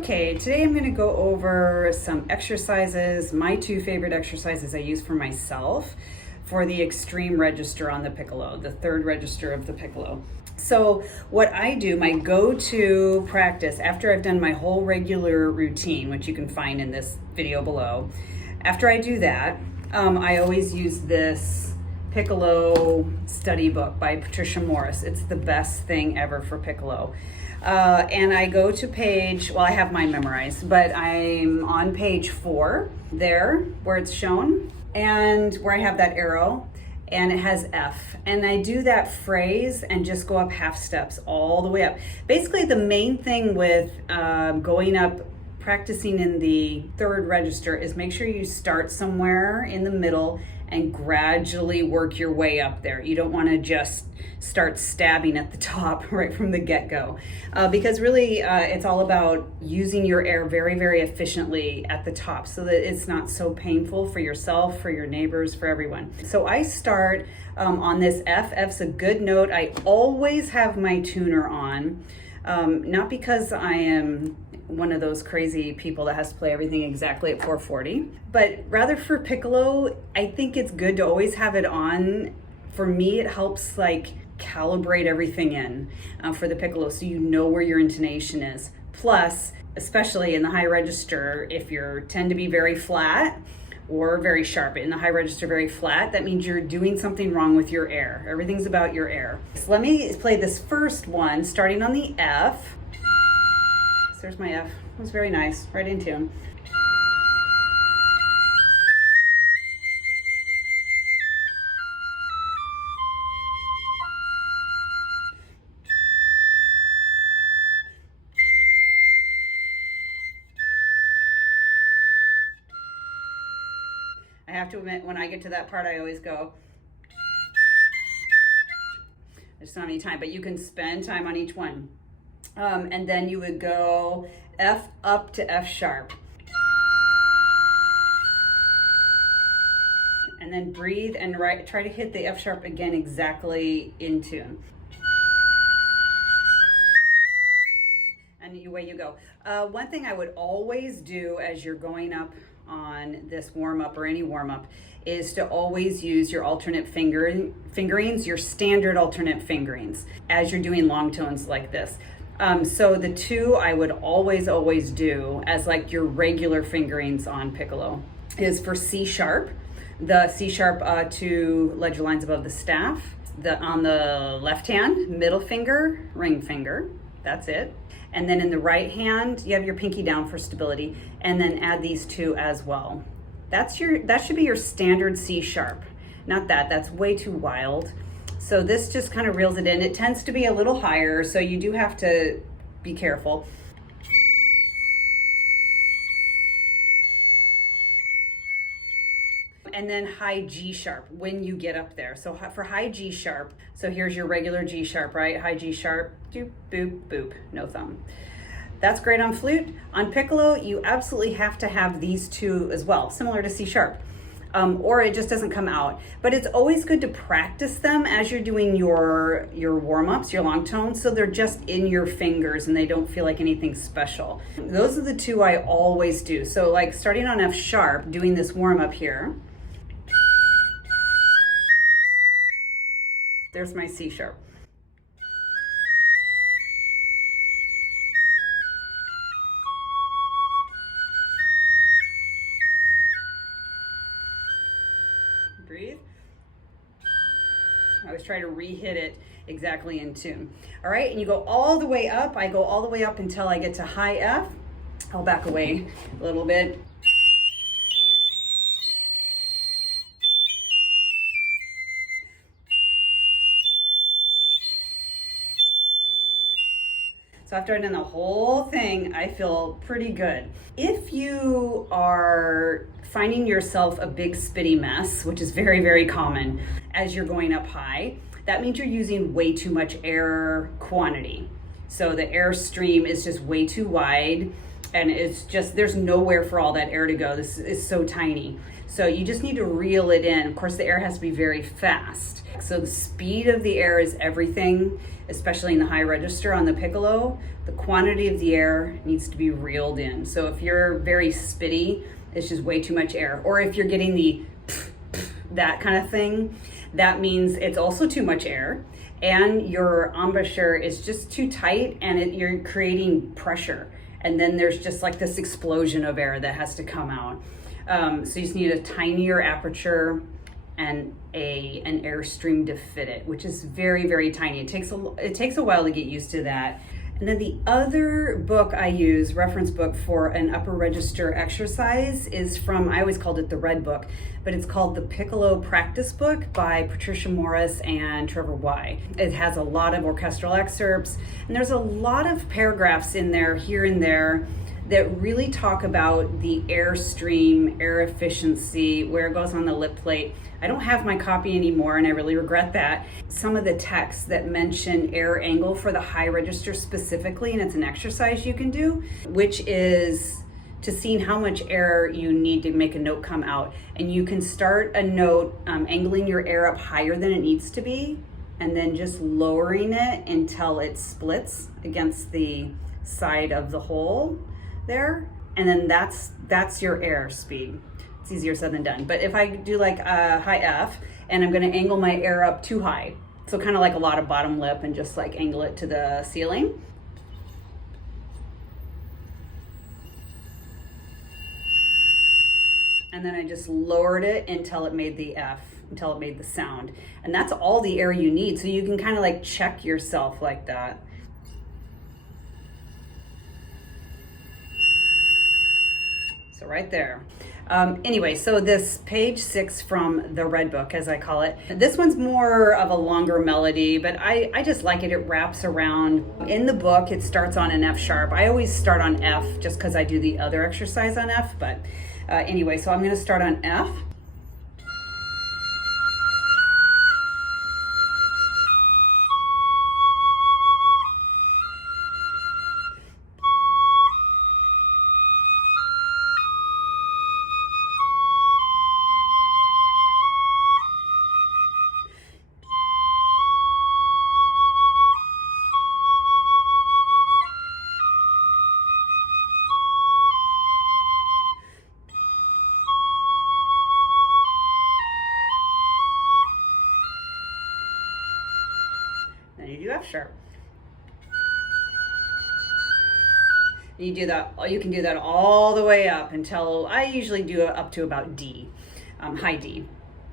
Okay, today I'm going to go over some exercises, my two favorite exercises I use for myself for the extreme register on the Piccolo, the third register of the Piccolo. So what I do, my go-to practice after I've done my whole regular routine, which you can find in this video below, after I do that, I always use this Piccolo study book by Patricia Morris. It's the best thing ever for Piccolo. And I go to page, well, I have mine memorized, but I'm on page 4 there where it's shown and where I have that arrow and it has F. And I do that phrase and just go up half steps all the way up. Basically, the main thing with going up, practicing in the third register is make sure you start somewhere in the middle and gradually work your way up there. You don't want to just start stabbing at the top right from the get-go, because really it's all about using your air very, very efficiently at the top so that it's not so painful for yourself, for your neighbors, for everyone. So I start on this F. F's a good note. I always have my tuner on, not because I am one of those crazy people that has to play everything exactly at 440, but rather for Piccolo, I think it's good to always have it on. For me, it helps like calibrate everything in for the Piccolo so you know where your intonation is. Plus, especially in the high register, if you tend to be very flat or very sharp, in the high register very flat, that means you're doing something wrong with your air. Everything's about your air. So let me play this first one, starting on the F. So there's my F. It was very nice, right in tune. I have to admit, when I get to that part, I always go. There's not any time, but you can spend time on each one. And then you would go F up to F sharp. And then breathe and try to hit the F sharp again exactly in tune. And away you go. One thing I would always do as you're going up on this warm-up or any warm-up is to always use your alternate fingerings, your standard alternate fingerings, as you're doing long tones like this. So the two I would always do as like your regular fingerings on Piccolo is for C sharp, the C sharp 2 ledger lines above the staff, on the left hand, middle finger, ring finger, that's it. And then in the right hand, you have your pinky down for stability, and then add these two as well. That should be your standard C sharp. Not that's way too wild. So this just kind of reels it in. It tends to be a little higher, so you do have to be careful. And then high G sharp when you get up there. So for high G sharp, so here's your regular G sharp, right? High G sharp, doop, boop, boop, no thumb. That's great on flute. On Piccolo, you absolutely have to have these two as well, similar to C sharp. Or it just doesn't come out. But it's always good to practice them as you're doing your warm-ups, your long tones, so they're just in your fingers and they don't feel like anything special. Those are the two I always do. So like starting on F sharp, doing this warm-up here. There's my C sharp. Breathe. I always try to re-hit it exactly in tune. All right, and you go all the way up. I go all the way up until I get to high F. I'll back away a little bit. So after I've done the whole thing, I feel pretty good. If you are finding yourself a big spitty mess, which is very, very common as you're going up high, that means you're using way too much air quantity. So the air stream is just way too wide. and it's just, there's nowhere for all that air to go. This is so tiny. So you just need to reel it in. Of course, the air has to be very fast. So the speed of the air is everything, especially in the high register on the Piccolo. The quantity of the air needs to be reeled in. So if you're very spitty, it's just way too much air. Or if you're getting the that kind of thing, that means it's also too much air, and your embouchure is just too tight, and you're creating pressure. And then there's just like this explosion of air that has to come out. So you just need a tinier aperture and an airstream to fit it, which is very, very tiny. It takes a while to get used to that. And then the other book I use, reference book for an upper register exercise, is from, I always called it the Red Book, but it's called the Piccolo Practice Book by Patricia Morris and Trevor Y. It has a lot of orchestral excerpts, and there's a lot of paragraphs in there, here and there, that really talk about the airstream, air efficiency, where it goes on the lip plate. I don't have my copy anymore, and I really regret that. Some of the texts that mention air angle for the high register specifically, and it's an exercise you can do, which is to seeing how much air you need to make a note come out. And you can start a note angling your air up higher than it needs to be, and then just lowering it until it splits against the side of the hole there, and then that's your air speed. It's easier said than done. But if I do like a high F, and I'm going to angle my air up too high, so kind of like a lot of bottom lip, and just like angle it to the ceiling. And then I just lowered it until it made the F, until it made the sound. And that's all the air you need. So you can kind of like check yourself like that. So right there. Anyway, so this page 6 from the Red Book, as I call it, this one's more of a longer melody, but I just like it. It wraps around. In the book, it starts on an F sharp. I always start on F just because I do the other exercise on F, but anyway, so I'm going to start on F. You do F sharp. You do that. You can do that all the way up until, I usually do it up to about D, high D.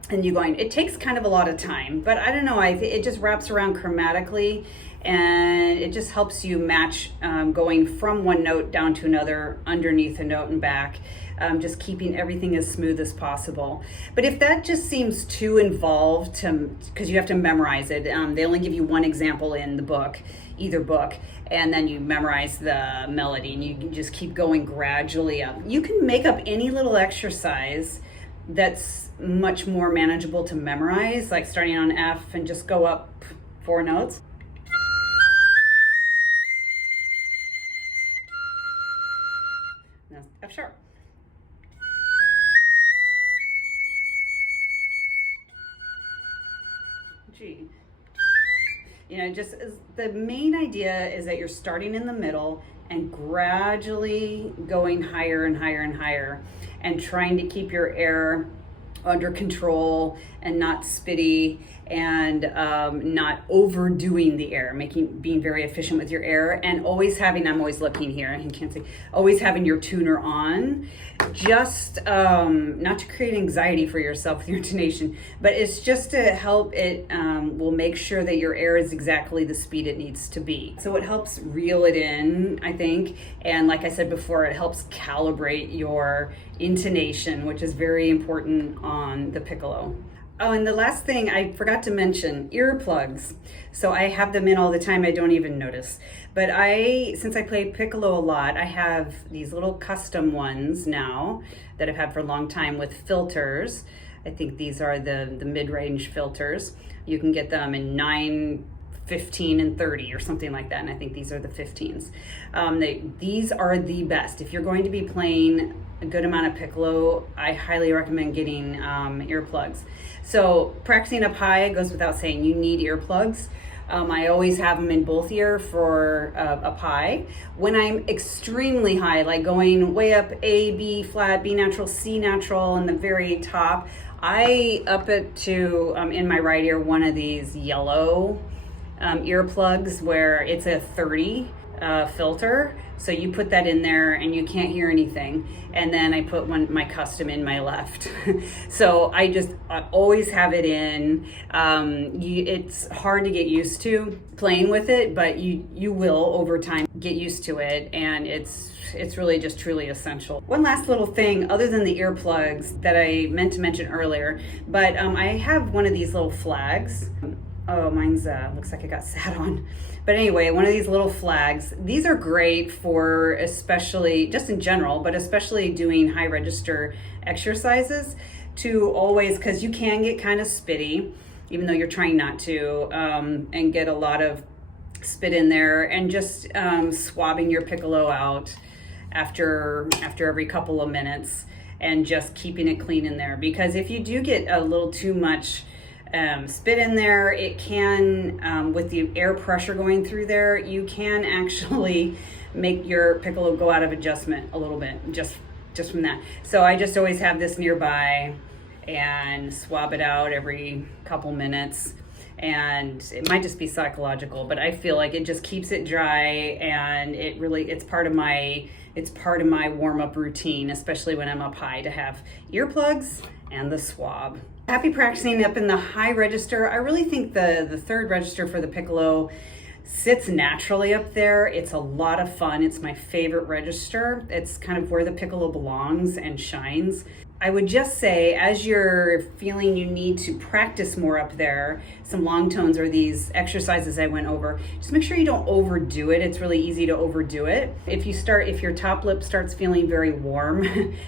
And you going, it takes kind of a lot of time, but I don't know, it just wraps around chromatically, and it just helps you match going from one note down to another, underneath a note and back, just keeping everything as smooth as possible. But if that just seems too involved, because you have to memorize it, they only give you one example in the book, either book, and then you memorize the melody, and you can just keep going gradually up. You can make up any little exercise that's much more manageable to memorize, like starting on F and just go up 4 notes. Now F sharp. G. You know, just the main idea is that you're starting in the middle and gradually going higher and higher and higher, and trying to keep your air under control and not spitty, and not overdoing the air, being very efficient with your air, and always having, I'm always looking here, you can't see, always having your tuner on, just not to create anxiety for yourself with your intonation, but it's just to help it, will make sure that your air is exactly the speed it needs to be. So it helps reel it in, I think, and like I said before, it helps calibrate your intonation, which is very important on the Piccolo. Oh, and the last thing I forgot to mention, earplugs. So I have them in all the time, I don't even notice. But since I play Piccolo a lot, I have these little custom ones now that I've had for a long time with filters. I think these are the mid-range filters. You can get them in 9, 15 and 30 or something like that. And I think these are the 15s. These are the best. If you're going to be playing a good amount of piccolo, I highly recommend getting earplugs. So practicing up high, goes without saying, you need earplugs. I always have them in both ear for up high. When I'm extremely high, like going way up A, B flat, B natural, C natural, and the very top, I up it to, in my right ear, one of these yellow earplugs where it's a 30 filter. So you put that in there and you can't hear anything. And then I put my custom in my left. So I always have it in. It's hard to get used to playing with it, but you will over time get used to it. And it's really just truly essential. One last little thing other than the earplugs that I meant to mention earlier, but I have one of these little flags. Oh, mine's looks like it got sat on. But anyway, one of these little flags. These are great for, especially just in general, but especially doing high register exercises, to always, because you can get kind of spitty, even though you're trying not to, and get a lot of spit in there, and just swabbing your piccolo out after every couple of minutes, and just keeping it clean in there. Because if you do get a little too much spit in there, it can, with the air pressure going through there, you can actually make your piccolo go out of adjustment a little bit just from that. So I just always have this nearby and swab it out every couple minutes. And it might just be psychological, but I feel like it just keeps it dry, and it's part of my warm-up routine, especially when I'm up high, to have earplugs and the swab. Happy practicing up in the high register. I really think the third register for the piccolo sits naturally up there. It's a lot of fun. It's my favorite register. It's kind of where the piccolo belongs and shines. I would just say, as you're feeling you need to practice more up there, some long tones or these exercises I went over, just make sure you don't overdo it. It's really easy to overdo it. If your top lip starts feeling very warm,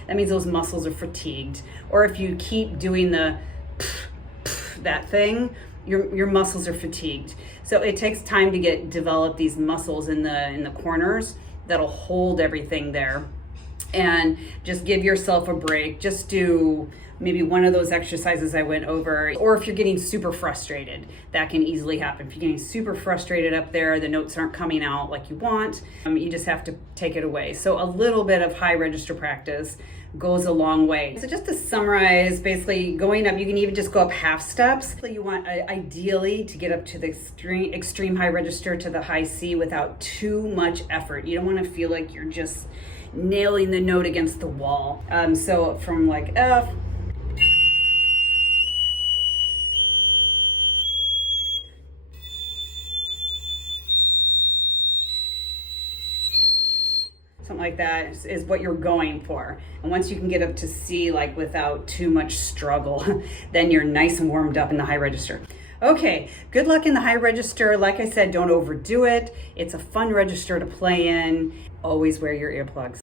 that means those muscles are fatigued. Or if you keep doing that thing, your muscles are fatigued. So it takes time to develop these muscles in the corners that'll hold everything there. And just give yourself a break. Just do maybe one of those exercises I went over. Or if you're getting super frustrated, that can easily happen. If you're getting super frustrated up there, the notes aren't coming out like you want, you just have to take it away. So a little bit of high register practice goes a long way. So just to summarize, basically going up, you can even just go up half steps. So you want ideally to get up to the extreme high register to the high C without too much effort. You don't want to feel like you're just nailing the note against the wall. So from like F, something like that is what you're going for. And once you can get up to C, like without too much struggle, then you're nice and warmed up in the high register. Okay, good luck in the high register. Like I said, don't overdo it. It's a fun register to play in. Always wear your earplugs.